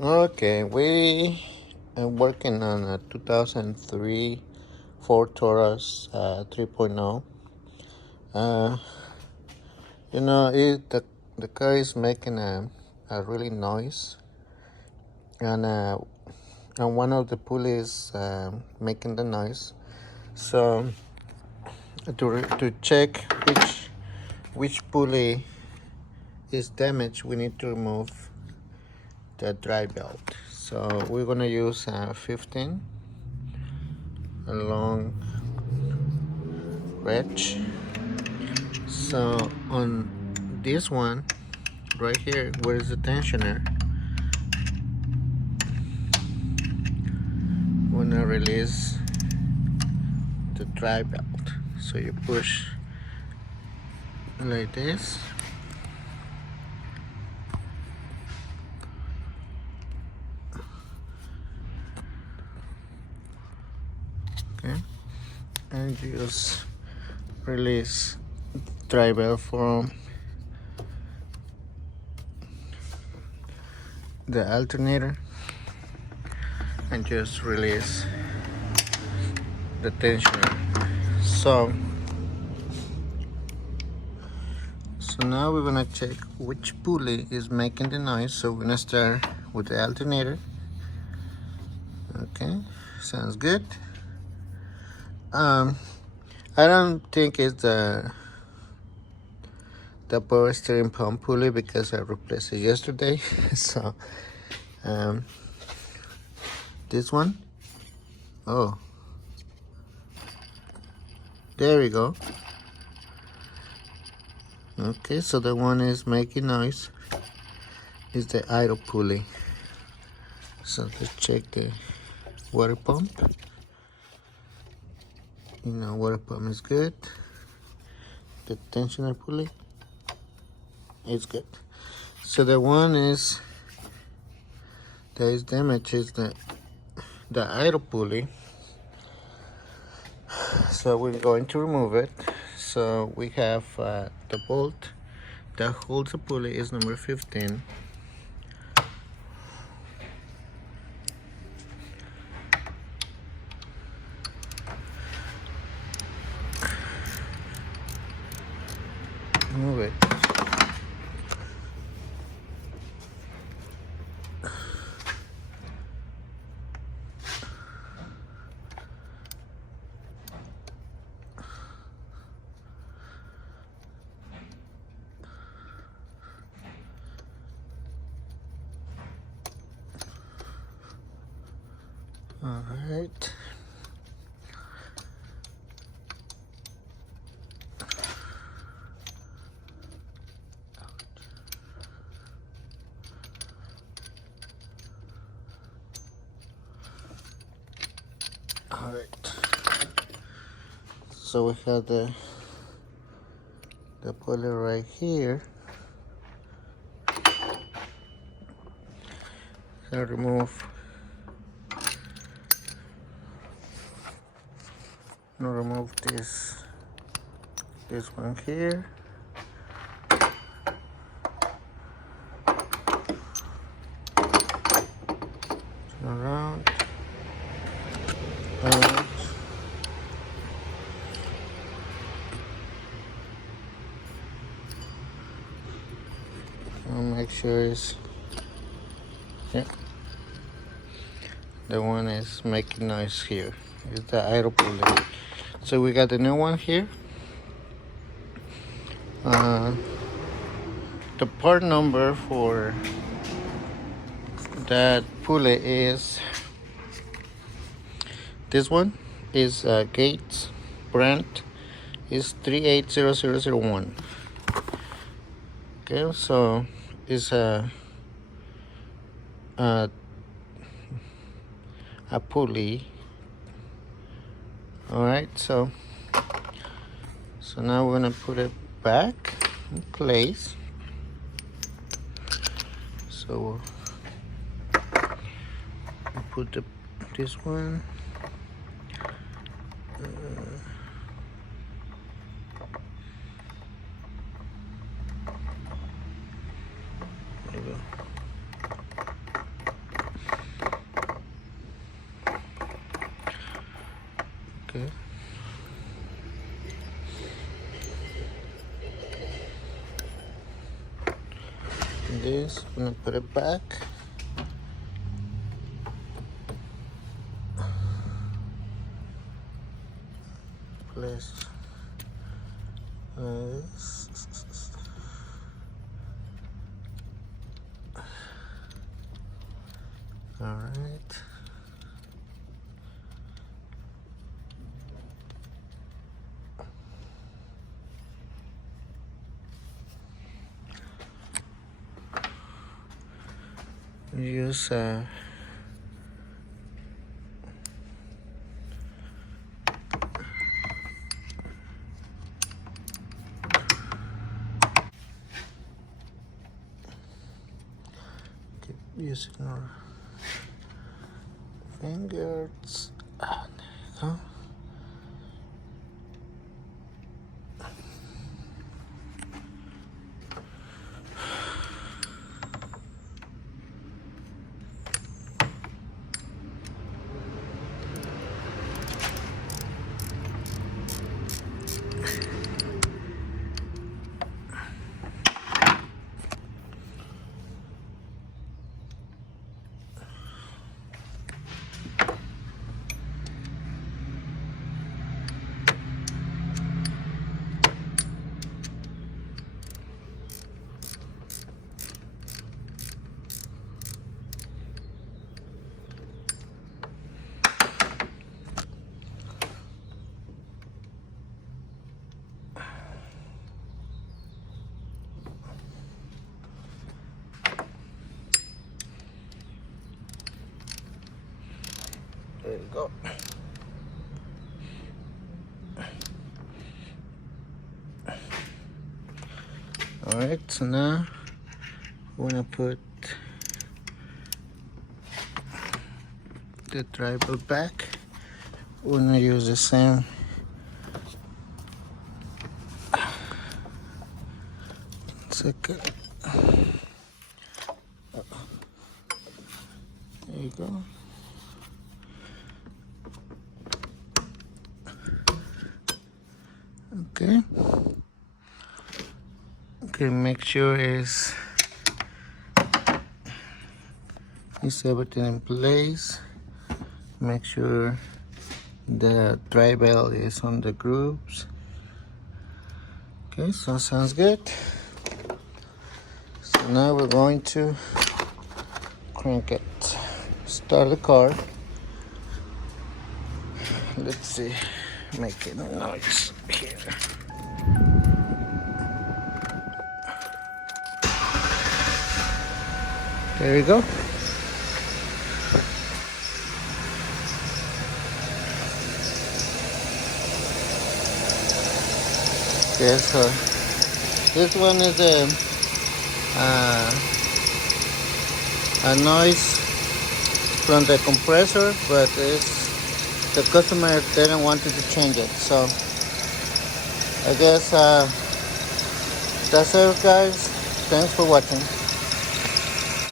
Okay, we are working on a 2003 Ford Taurus 3.0. Uh, the car is making a really noise, and one of the pulleys making the noise. So to check which pulley is damaged, we need to remove the drive belt. So we're gonna use 15 long wrench. So on this one right here, where is the tensioner, we're gonna release the drive belt. So you push like this, okay, and just release drive belt from the alternator, and just release the tensioner. So now we're gonna check which pulley is making the noise. So we're gonna start with the alternator. Okay, sounds good. I don't think it's the power steering pump pulley because I replaced it yesterday. So this one, oh, there we go. Okay, so the one is making noise is the idle pulley. So let's check the water pump. Water pump is good. The tensioner pulley is good. So the one that is damaged is the idle pulley. So we're going to remove it. So we have the bolt that holds the pulley is number 15. Move it. All right. All right. So we have the pulley right here. So remove this one here. Turn around. And I'll make sure it's, yeah, the one is making noise here. It's the idle pulley. So we got the new one here. The part number for that pulley is this one is Gates brand is 380001. Okay, so it's a pulley. All right, so now we're gonna put it back in place. So we'll put this one. There we go. Okay. This, I'm gonna put it back. Place this. All right. Use keep using our fingers. There you go. There you go. All right, so now we're gonna put the driver back. We're gonna use the same second. There you go. Okay. Okay, make sure is everything in place. Make sure the drive bell is on the grooves. Okay, so sounds good. So now we're going to crank it. Start the car. Let's see, making a noise here. There you go. Okay, so this one is a noise from the compressor, but the customer didn't want to change it. So I guess that's it, guys. Thanks for watching.